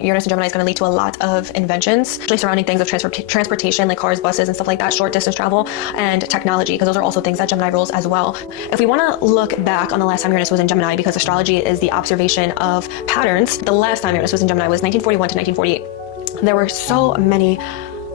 Uranus and Gemini is going to lead to a lot of inventions, especially surrounding things of transportation, like cars, buses, and stuff like that, short distance travel, and technology, because those are also things that Gemini rules as well. If we want to look back on the last time Uranus was in Gemini, because astrology is the observation of patterns, the last time Uranus was in Gemini was 1941 to 1948. There were so many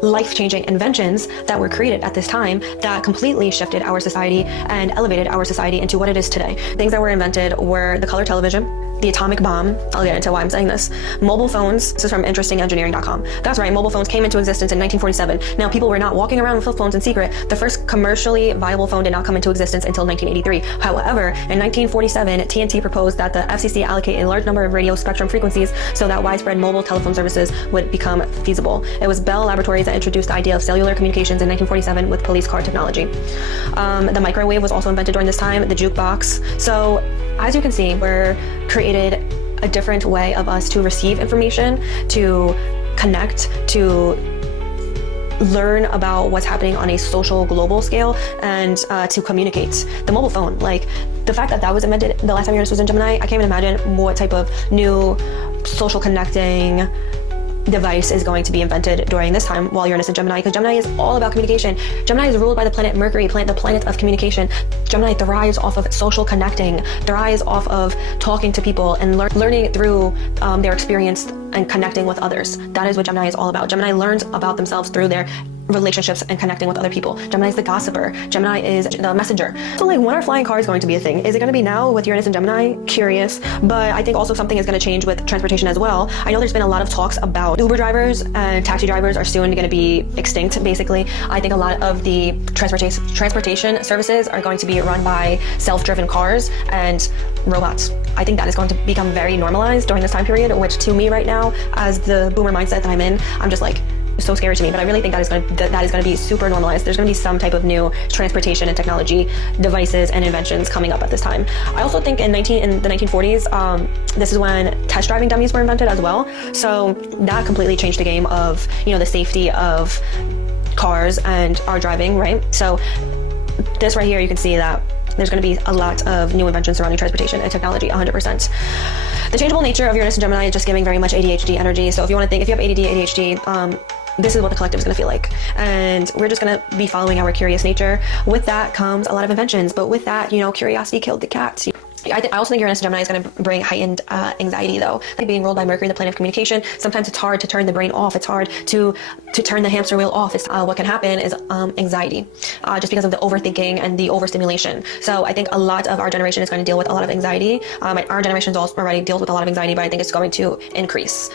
life-changing inventions that were created at this time that completely shifted our society and elevated our society into what it is today. Things that were invented were the color television, the atomic bomb. I'll get into why I'm saying this. Mobile phones. This is from interestingengineering.com. That's right, mobile phones came into existence in 1947. Now, people were not walking around with flip phones in secret. The first commercially viable phone did not come into existence until 1983. However, in 1947, TNT proposed that the FCC allocate a large number of radio spectrum frequencies so that widespread mobile telephone services would become feasible. It was Bell Laboratories that introduced the idea of cellular communications in 1947 with police car technology. The microwave was also invented during this time, the jukebox. So, as you can see, we're created a different way of us to receive information, to connect, to learn about what's happening on a social global scale, and to communicate. The mobile phone, like the fact that that was invented the last time Uranus was in Gemini, I can't even imagine what type of new social connecting device is going to be invented during this time while Uranus in Gemini, because Gemini is all about communication. Gemini is ruled by the planet Mercury, the planet of communication. Gemini thrives off of social connecting, thrives off of talking to people and learning through their experience and connecting with others. That is what Gemini is all about. Gemini learns about themselves through their relationships and connecting with other people. Gemini is the gossiper. Gemini is the messenger. So like, when are flying cars going to be a thing? Is it going to be now with Uranus and Gemini? Curious. But I think also something is going to change with transportation as well. I know there's been a lot of talks about Uber drivers and taxi drivers are soon going to be extinct, basically. I think a lot of the transportation services are going to be run by self-driven cars and robots. I think that is going to become very normalized during this time period, which to me right now, as the boomer mindset that I'm in, I'm just like, so scary to me. But I really think that is going to be super normalized. There's going to be some type of new transportation and technology devices and inventions coming up at this time. I also think in the 1940s, this is when test driving dummies were invented as well. So that completely changed the game of, the safety of cars and our driving, right? So this right here, you can see that there's going to be a lot of new inventions surrounding transportation and technology, 100%. The changeable nature of Uranus and Gemini is just giving very much ADHD energy. So if you have ADD, ADHD, this is what the collective is going to feel like. And we're just going to be following our curious nature. With that comes a lot of inventions. But with that, curiosity killed the cat. I also think Uranus and Gemini is going to bring heightened anxiety, though. Being ruled by Mercury, the planet of communication, sometimes it's hard to turn the brain off. It's hard to turn the hamster wheel off. What can happen is anxiety, just because of the overthinking and the overstimulation. So I think a lot of our generation is going to deal with a lot of anxiety. Our generation already deals with a lot of anxiety, but I think it's going to increase.